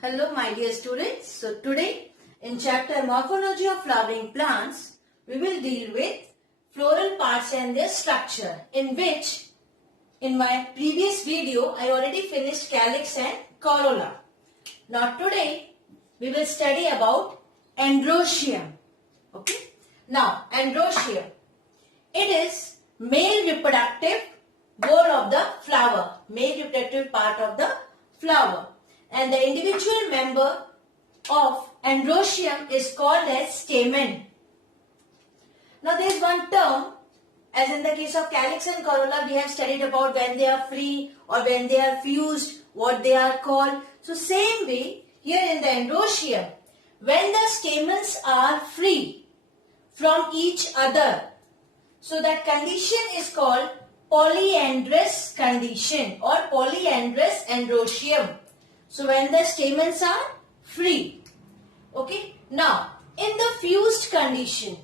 Hello my dear students. So today in chapter Morphology of Flowering Plants, we will deal with floral parts and their structure, in which in my previous video I already finished calyx and corolla. Now today we will study about androecium. Okay. Now androecium, it is male reproductive goal of the flower, male reproductive part of the flower. And the individual member of androecium is called as stamen. Now there is one term, as in the case of calyx and corolla we have studied about when they are free or when they are fused, what they are called. So same way here in the androecium, when the stamens are free from each other, so that condition is called polyandrous condition or polyandrous androecium. So when the stamens are free. Okay. Now in the fused condition,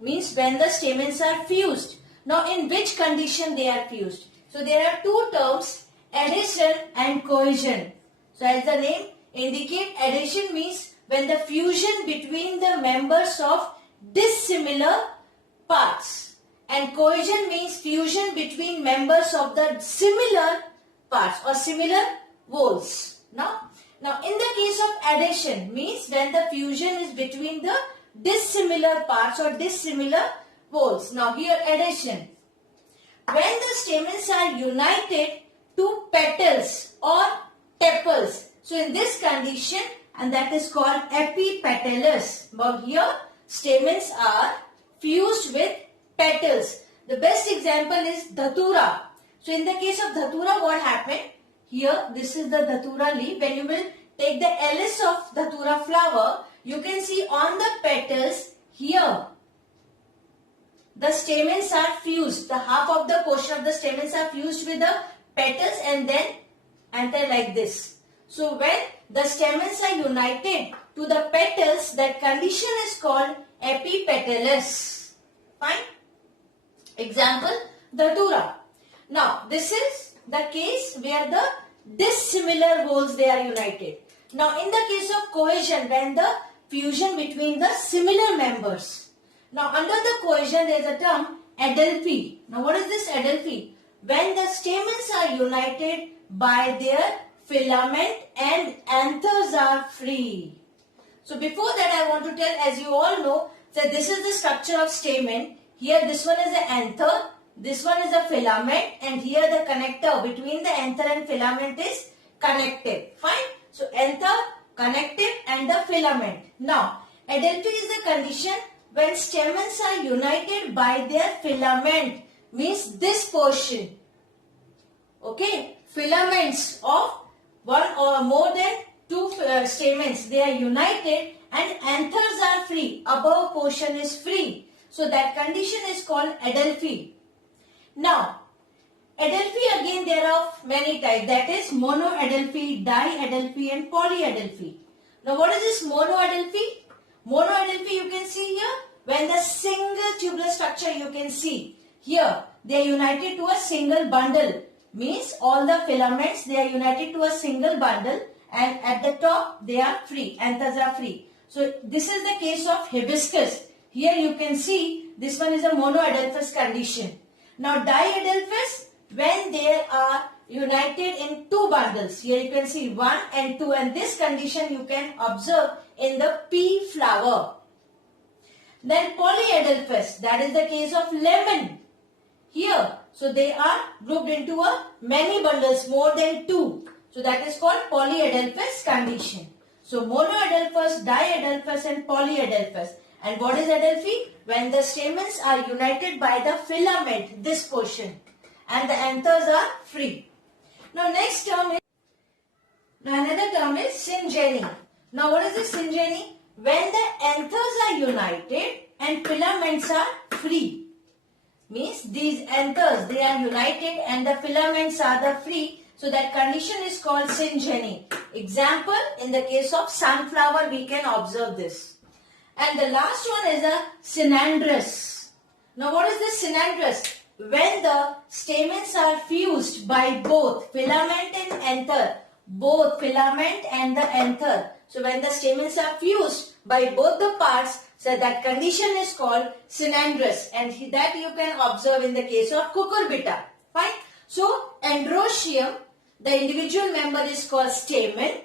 means when the stamens are fused. Now in which condition they are fused? So there are two terms, adhesion and cohesion. So as the name indicates, adhesion means when the fusion between the members of dissimilar parts, and cohesion means fusion between members of the similar parts or similar wholes. Now in the case of adhesion means when the fusion is between the dissimilar parts or dissimilar wholes. Now here adhesion, when the stamens are united to petals or tepals. So in this condition, and that is called epipetalous. But here stamens are fused with petals. The best example is dhatura. So in the case of dhatura, what happened? Here, this is the dhatura leaf. When you will take the alis of dhatura flower, you can see on the petals here, the stamens are fused. The half of the portion of the stamens are fused with the petals and then enter like this. So when the stamens are united to the petals, that condition is called epipetalous. Fine. Example, dhatura. Now this is the case where the dissimilar wholes they are united. Now in the case of cohesion, when the fusion between the similar members. Now under the cohesion there is a term adelphi. Now what is this adelphi? When the stamens are united by their filament and anthers are free. So before that I want to tell, as you all know, that this is the structure of stamen. Here this one is the anther. This one is a filament, and here the connector between the anther and filament is connective. Fine. So anther, connective and the filament. Now adelphi is the condition when stamens are united by their filament, means this portion. Okay. Filaments of one or more than two stamens, they are united and anthers are free. Above portion is free. So that condition is called adelphi. Now, adelphi again there are many types, that is monoadelphi, diadelphi and polyadelphi. Now what is this monoadelphi? Monoadelphi you can see here, when the single tubular structure you can see here, they are united to a single bundle, means all the filaments they are united to a single bundle and at the top they are free, anthers are free. So this is the case of hibiscus. Here you can see this one is a monoadelphous condition. Now diadelphous, when they are united in two bundles. Here you can see 1 and 2, and this condition you can observe in the pea flower. Then polyadelphous, that is the case of lemon. Here, so they are grouped into a many bundles, more than 2. So that is called polyadelphous condition. So monoadelphous, diadelphous and polyadelphous. And what is adelphi? When the stamens are united by the filament, this portion, and the anthers are free. Now next term is, another term is syngeny. Now what is this syngeny? When the anthers are united and filaments are free. Means these anthers, they are united and the filaments are the free. So that condition is called syngeny. Example, in the case of sunflower we can observe this. And the last one is a synandrous. Now what is this synandrous? When the stamens are fused by both filament and anther, both filament and the anther. So when the stamens are fused by both the parts, so that condition is called synandrous, and that you can observe in the case of cucurbita. Fine. So androecium, the individual member is called stamen.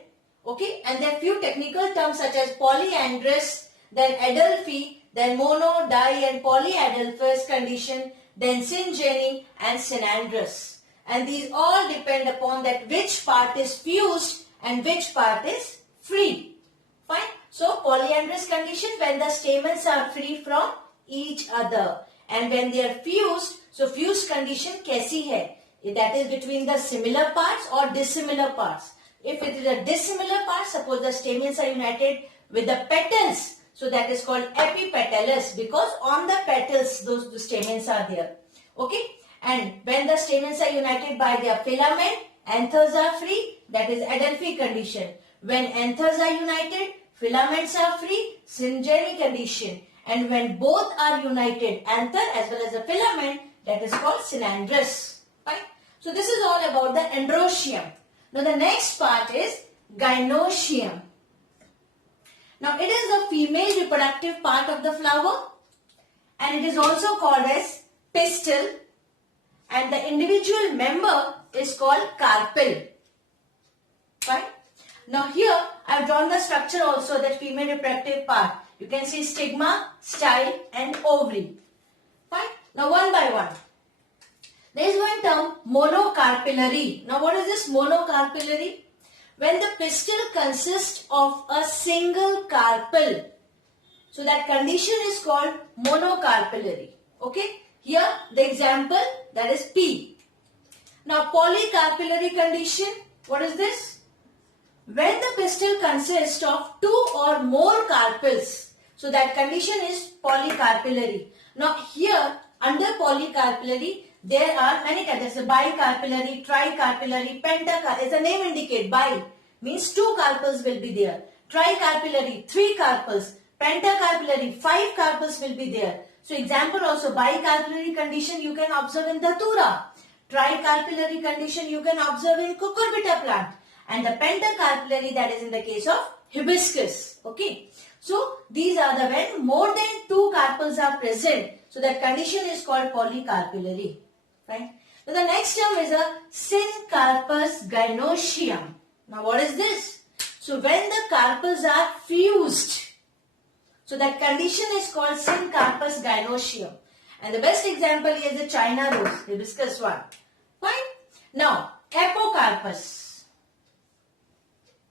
Okay, and there are few technical terms such as polyandrous, then adelphi, then mono, di and polyadelphous condition, then syngeny and synandrous. And these all depend upon that which part is fused and which part is free. Fine. So polyandrous condition when the stamens are free from each other, and when they are fused, so fused condition kaisi hai? That is between the similar parts or dissimilar parts. If it is a dissimilar part, suppose the stamens are united with the petals, so that is called epipetalous, because on the petals the stamens are there. Okay, and when the stamens are united by their filament, anthers are free, that is adelphi condition. When anthers are united, filaments are free, syngeny condition. And when both are united, anther as well as the filament, that is called synandrous. Fine. So this is all about the androecium. Now the next part is gynoecium. Now it is the female reproductive part of the flower, and it is also called as pistil, and the individual member is called carpel. Fine. Now here I have drawn the structure also, that female reproductive part. You can see stigma, style and ovary. Fine. Now one by one. There is one term, monocarpellary. Now what is this monocarpellary? When the pistil consists of a single carpel. So that condition is called monocarpellary. Okay. Here the example, that is P. Now polycarpellary condition, what is this? When the pistil consists of two or more carpels, so that condition is polycarpellary. Now here under polycarpellary there are many types. There's a bicarpellary, tricarpellary, pentacarpellary. As the name indicates, bi means two carpels will be there. Tricarpellary, three carpels. Pentacarpellary, five carpels will be there. So example also, bicarpellary condition you can observe in Datura. Tricarpellary condition you can observe in cucurbita plant. And the pentacarpellary, that is in the case of hibiscus. Okay. So these are the when more than two carpels are present. So that condition is called polycarpellary. Right. So the next term is a syncarpous gynoecium. Now what is this? So when the carpels are fused, so that condition is called syncarpous gynoecium. And the best example is the China rose, hibiscus one. Fine. Now apocarpus.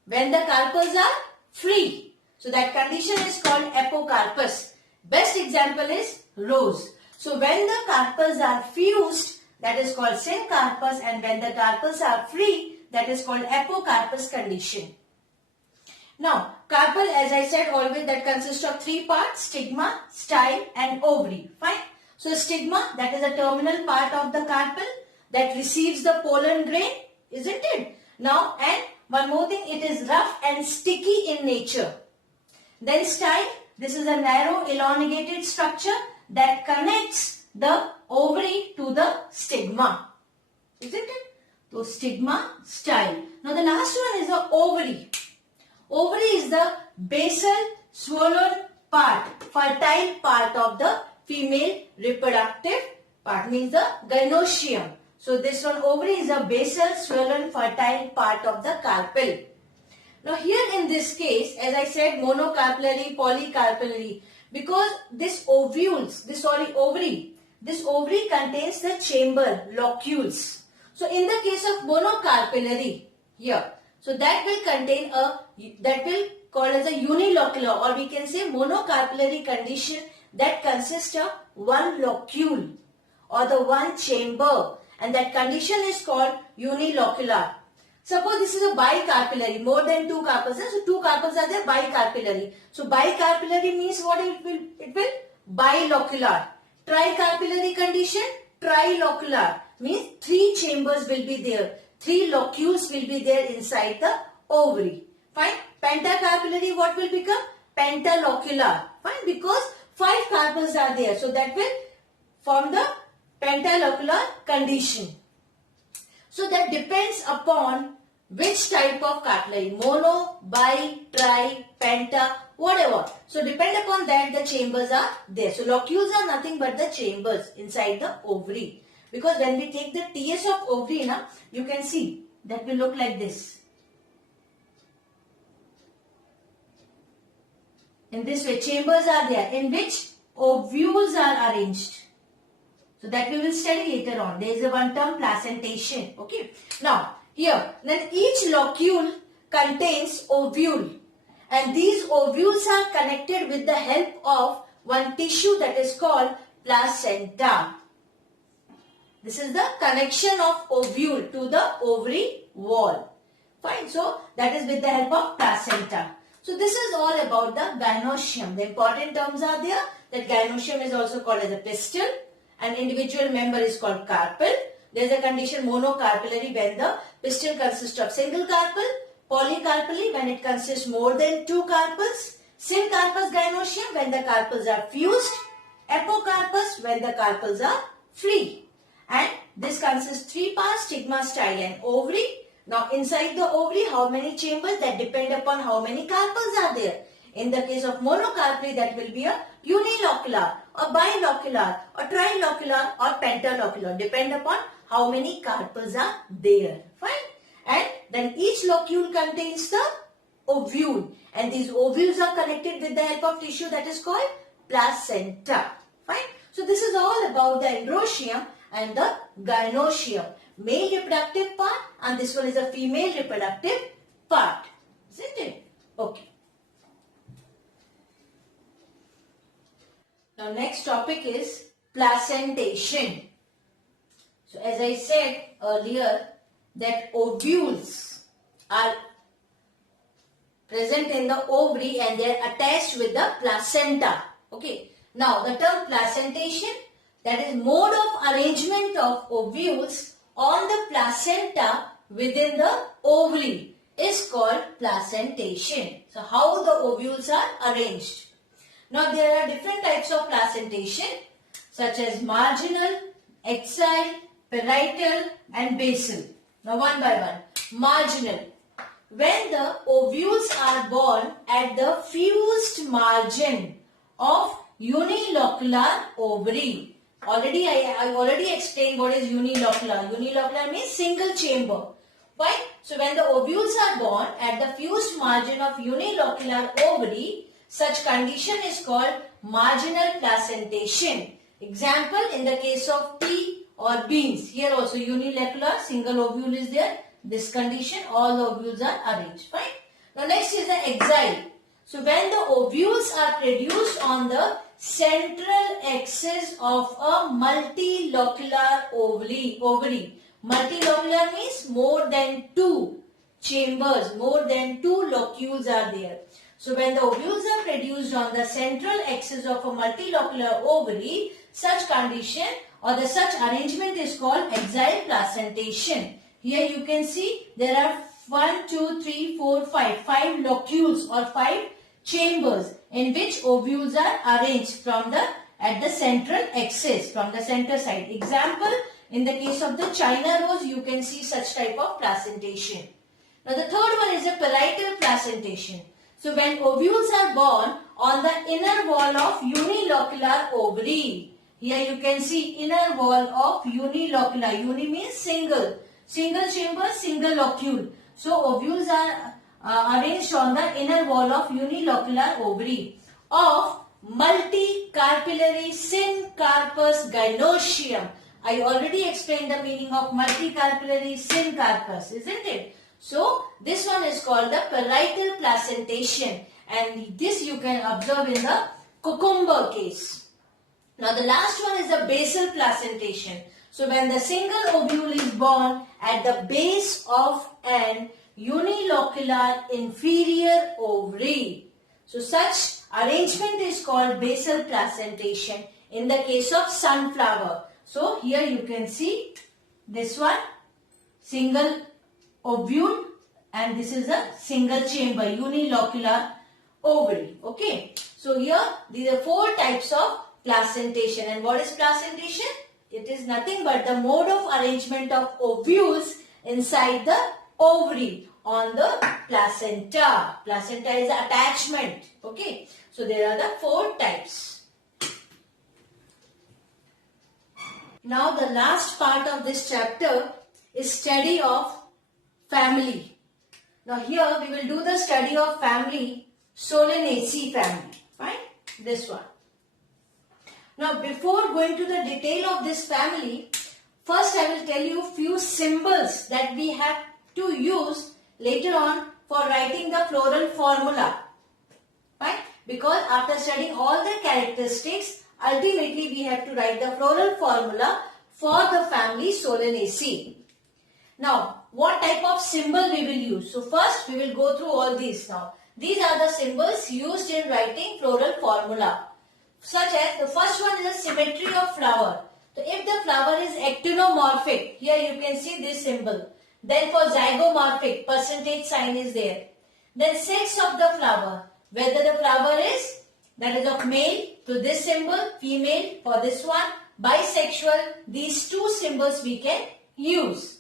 When the carpels are free, so that condition is called apocarpus. Best example is rose. So when the carpels are fused, that is called syncarpous, and when the carpels are free, that is called apocarpus condition. Now, carpel, as I said, always that consists of three parts: stigma, style and ovary. Fine. So stigma, that is the terminal part of the carpel that receives the pollen grain, isn't it? Now, and one more thing, it is rough and sticky in nature. Then style, this is a narrow elongated structure that connects the ovary to the stigma. Isn't it? So stigma, style. Now the last one is the ovary. Ovary is the basal swollen part, fertile part of the female reproductive part, means the gynoecium. So this one, ovary, is a basal swollen fertile part of the carpel. Now here in this case, as I said, monocarpellary, polycarpellary, because this ovules, this ovary contains the chamber, locules. So in the case of monocarpellary here, so that will contain that will called as a unilocular, or we can say monocarpellary condition that consists of one locule or the one chamber, and that condition is called unilocular. Suppose this is a bicarpellary, more than two carpels. So two carpels are there, bicarpellary. So bicarpellary means what it will? Bilocular. Tricarpellary condition, trilocular. Means three chambers will be there. Three locules will be there inside the ovary. Fine. Pentacarpellary, what will become? Pentalocular. Fine. Because five carpels are there. So that will form the pentalocular condition. So that depends upon which type of cartilage, mono, bi, tri, penta, whatever. So depend upon that the chambers are there. So locules are nothing but the chambers inside the ovary. Because when we take the TS of ovary, you can see that will look like this. In this way, chambers are there in which ovules are arranged. So that we will study later on. There is a one term placentation. Okay. Now, here, then each locule contains ovule. And these ovules are connected with the help of one tissue that is called placenta. This is the connection of ovule to the ovary wall. Fine. So, that is with the help of placenta. So, this is all about the gynoecium. The important terms are there. That gynoecium is also called as a pistil. An individual member is called carpel. There is a condition monocarpellary when the pistil consists of single carpel. Polycarpally when it consists more than two carpels. Syncarpous gynoecium when the carpels are fused. Apocarpous when the carpels are free. And this consists three parts: stigma, style and ovary. Now inside the ovary, how many chambers? That depend upon how many carpels are there. In the case of monocarpally, that will be a unilocular or bilocular or trilocular or pentalocular. Depend upon how many carpels are there. Fine. And then each locule contains the ovule. And these ovules are connected with the help of tissue that is called placenta. Fine. So this is all about the androecium and the gynoecium. Male reproductive part, and this one is a female reproductive part. Isn't it? Okay. Now next topic is placentation. So as I said earlier that ovules are present in the ovary and they are attached with the placenta. Okay. Now the term placentation, that is mode of arrangement of ovules on the placenta within the ovary, is called placentation. So how the ovules are arranged. Now there are different types of placentation such as marginal, axile, parietal and basal. Now one by one. Marginal. When the ovules are born at the fused margin of unilocular ovary. Already I already explained what is unilocular. Unilocular means single chamber. Fine. So when the ovules are born at the fused margin of unilocular ovary, such condition is called marginal placentation. Example, in the case of pea or beans, here also unilocular single ovule is there. This condition, all the ovules are arranged. Fine. Now next is the axile. So when the ovules are produced on the central axis of a multilocular ovary. Multilocular means more than two chambers, more than two locules are there. So when the ovules are produced on the central axis of a multilocular ovary, such condition or the such arrangement is called axile placentation. Here you can see there are 5 locules or 5 chambers in which ovules are arranged from the at the central axis, from the center side. Example, in the case of the China rose, you can see such type of placentation. Now the third one is a parietal placentation. So when ovules are born on the inner wall of unilocular ovary. Here you can see inner wall of unilocular. Uni means single. Single chamber, single locule. So ovules are arranged on the inner wall of unilocular ovary of multicarpellary syncarpous gynoecium. I already explained the meaning of multicarpellary syncarpous, isn't it? So this one is called the parietal placentation, and this you can observe in the cucumber case. Now the last one is the basal placentation. So when the single ovule is born at the base of an unilocular inferior ovary. So such arrangement is called basal placentation in the case of sunflower. So here you can see this one, single ovule, and this is a single chamber, unilocular ovary. Okay. So here these are 4 types of placentation. And what is placentation? It is nothing but the mode of arrangement of ovules inside the ovary, on the placenta. Placenta is the attachment. Okay. So there are the 4 types. Now the last part of this chapter is study of family. Now here we will do the study of family, Solanaceae family. Fine? This one. Now before going to the detail of this family, first I will tell you few symbols that we have to use later on for writing the floral formula. Fine? Because after studying all the characteristics, ultimately we have to write the floral formula for the family Solanaceae. Now, what type of symbol we will use? So first we will go through all these now. These are the symbols used in writing floral formula. Such as the first one is a symmetry of flower. So if the flower is actinomorphic, here you can see this symbol. Then for zygomorphic, percentage sign is there. Then sex of the flower. Whether the flower is, that is of male, to this symbol, female for this one, bisexual, these 2 symbols we can use.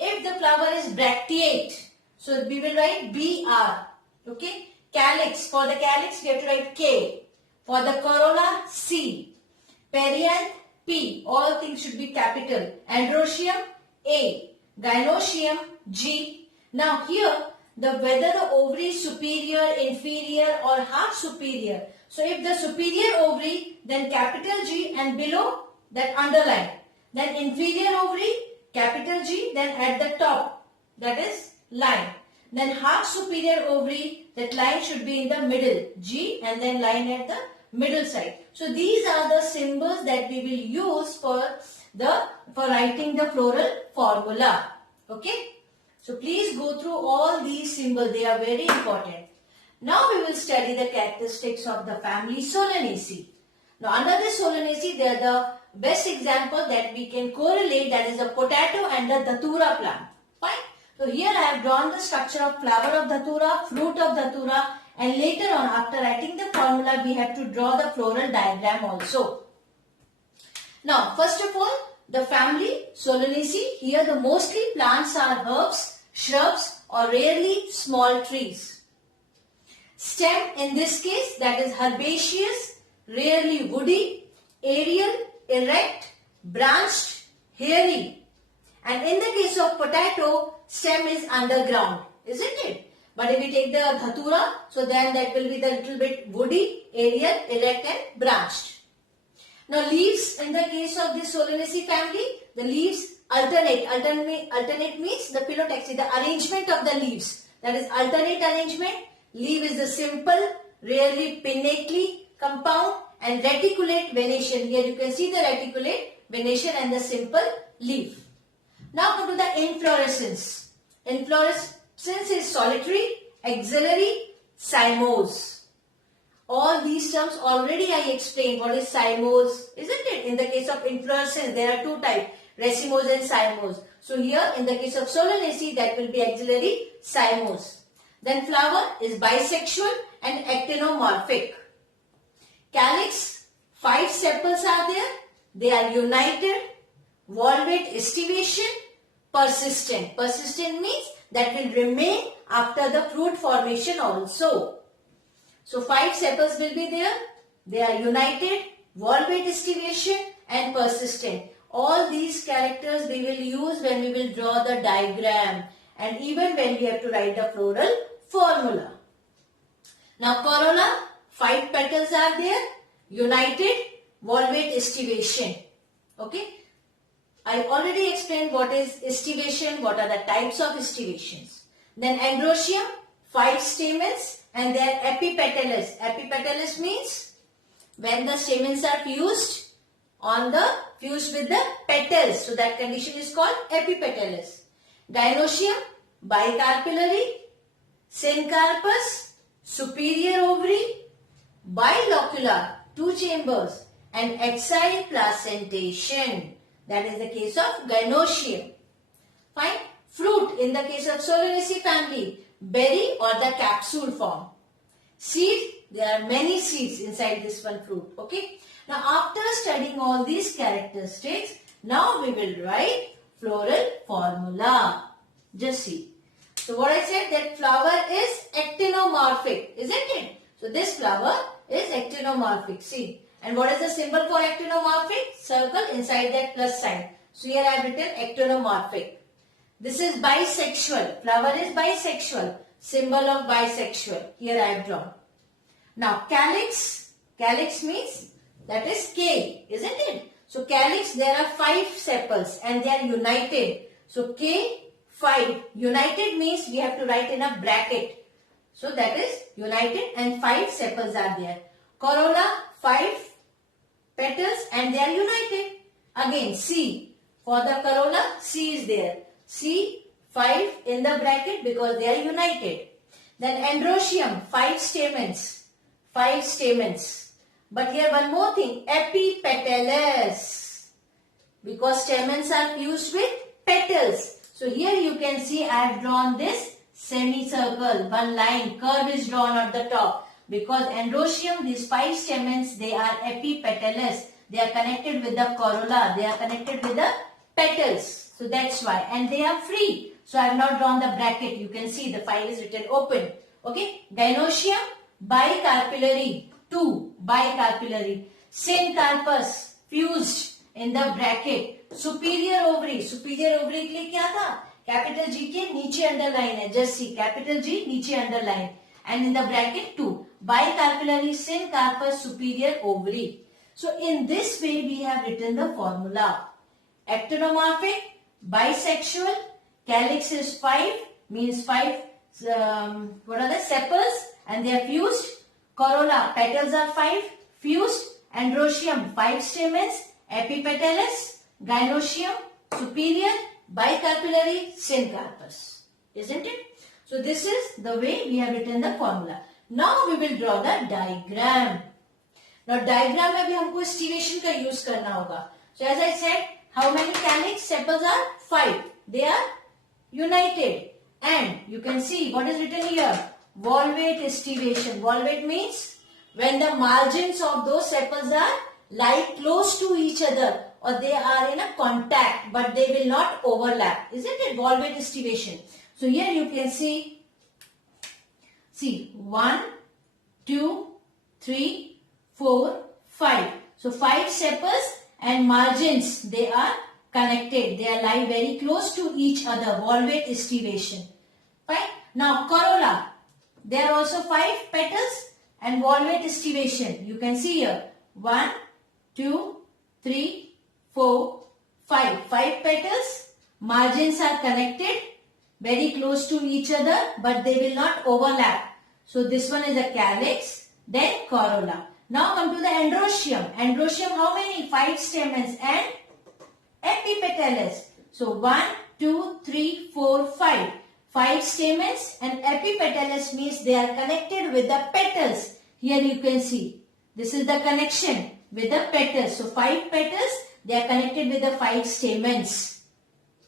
If the flower is bracteate, so we will write BR. Okay. Calyx, for the calyx we have to write K. For the corolla, C. Perianth, P. All things should be capital. Androecium, A. Gynoecium, G. Now here, whether the ovary is superior, inferior or half superior. So if the superior ovary, then capital G and below that underline. Then inferior ovary, capital G, then at the top, that is line. Then half superior ovary, that line should be in the middle, G, and then line at the middle side. So these are the symbols that we will use for writing the floral formula. Okay. So please go through all these symbols. They are very important. Now we will study the characteristics of the family Solanaceae. Now under the Solanaceae, they are the best example that we can correlate, that is the potato and the datura plant. Fine. So here I have drawn the structure of flower of datura, fruit of datura, and later on after writing the formula we have to draw the floral diagram also. Now first of all, the family Solanaceae, here the mostly plants are herbs, shrubs or rarely small trees. Stem in this case, that is herbaceous, rarely woody, aerial, erect, branched, hairy. And in the case of potato, stem is underground, isn't it? But if we take the datura, so then that will be the little bit woody, aerial, erect and branched. Now leaves, in the case of this Solanaceae family, the leaves alternate. Alternate means the phyllotaxy, the arrangement of the leaves. That is alternate arrangement. Leaf is the simple, rarely pinnately compound and reticulate venation. Here you can see the reticulate venation and the simple leaf. Now come to the inflorescence. Inflorescence is solitary, axillary, cymose. All these terms already I explained what is cymose, isn't it? In the case of inflorescence, there are 2 types, racemose and cymose. So here in the case of Solanaceae, that will be axillary, cymose. Then flower is bisexual and actinomorphic. Calyx, 5 sepals are there. They are united, valvate estivation, persistent. Persistent means that will remain after the fruit formation also. So 5 sepals will be there. They are united, valvate estivation and persistent. All these characters we will use when we will draw the diagram and even when we have to write the floral formula. Now corolla, 5 petals are there, united, valvate estivation. Okay. I already explained what is estivation, what are the types of estivations. Then androecium, 5 stamens and they are epipetalous. Epipetalous means when the stamens are fused with the petals. So that condition is called epipetalous. Gynoecium, bicarpillary, syncarpous, superior ovary, bilocular, 2 chambers and axile placentation. That is the case of gynoecium. Fine. Fruit in the case of Solanaceae family, berry or the capsule form. Seed, there are many seeds inside this one fruit. Okay. Now after studying all these characteristics, now we will write floral formula. Just see. So what I said, that flower is actinomorphic, isn't it? So this flower is actinomorphic. See. And what is the symbol for actinomorphic? Circle inside that plus sign. So here I have written actinomorphic. This is bisexual. Flower is bisexual. Symbol of bisexual. Here I have drawn. Now calyx. Calyx means that is K, isn't it? So calyx, there are 5 sepals and they are united. So K, 5. United means we have to write in a bracket. So that is united and 5 sepals are there. Corolla, 5 petals and they are united. Again C. For the corolla, C is there. C, 5 in the bracket because they are united. Then androecium, 5 stamens. 5 stamens. But here one more thing, epipetalous. Because stamens are fused with petals. So here you can see I have drawn this semicircle. One line, curve is drawn at the top. Because androecium, these 5 stamens, they are epipetalous. They are connected with the corolla. They are connected with the petals. So that's why. And they are free. So I have not drawn the bracket. You can see the file is written open. Okay. Gynoecium, bicarpillary. 2. Bicarpillary. Syncarpus, fused in the bracket. Superior ovary. Superior ovary के लिए क्या था? Capital G के नीचे underline है. Just see. Capital G नीचे underline. And in the bracket 2. Bicarpillary syncarpus superior ovary. So in this way we have written the formula. Actinomorphic, bisexual, calyx is 5, means 5 what are the sepals and they are fused. Corolla, petals are 5, fused. Androecium, 5 stamens, epipetalous. Gynoecium, superior, bicarpillary, syncarpus. Isn't it? So this is the way we have written the formula. Now we will draw the diagram. Now diagram में भी हमको estivation का use करना होगा. So as I said, how many calyx sepals are? 5. They are united. And you can see what is written here. Volvate estivation. Volvate means when the margins of those sepals are lie close to each other or they are in a contact but they will not overlap. Isn't it? Volvate estivation. So here you can see 1, 2, 3, 4, 5. So 5 sepals and margins, they are connected. They are lie very close to each other. Volvate estivation. Fine. Now corolla. There are also 5 petals and volvate estivation. You can see here 1, 2, 3, 4, 5. 5 petals. Margins are connected. Very close to each other but they will not overlap. So this one is a calyx, then corolla. Now come to the androecium. Androecium how many? 5 stamens and epipetalous. So 1, 2, 3, 4, 5. 5 stamens and epipetalous means they are connected with the petals. Here you can see. This is the connection with the petals. So 5 petals, they are connected with the 5 stamens.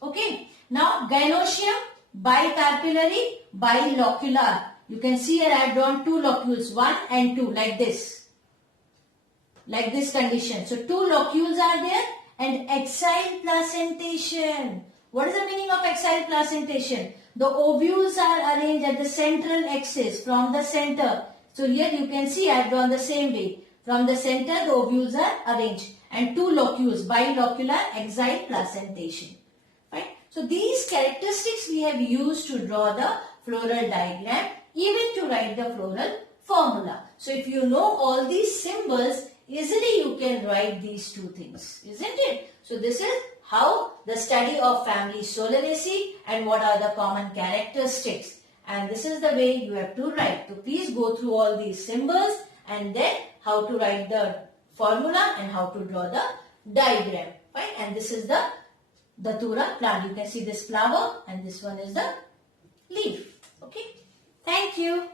Okay. Now gynoecium, bicarpillary, bilocular. You can see here I have drawn 2 locules, 1 and 2 like this. Like this condition. So 2 locules are there and axile placentation. What is the meaning of axile placentation? The ovules are arranged at the central axis from the center. So here you can see I have drawn the same way. From the center the ovules are arranged and 2 locules, bilocular axile placentation. Right? So these characteristics we have used to draw the floral diagram, even to write the floral formula. So if you know all these symbols, easily you can write these 2 things, isn't it? So this is how the study of family Solanaceae and what are the common characteristics. And this is the way you have to write. So please go through all these symbols and then how to write the formula and how to draw the diagram. Fine. And this is the Datura plant. You can see this flower and this one is the leaf. Okay. Thank you.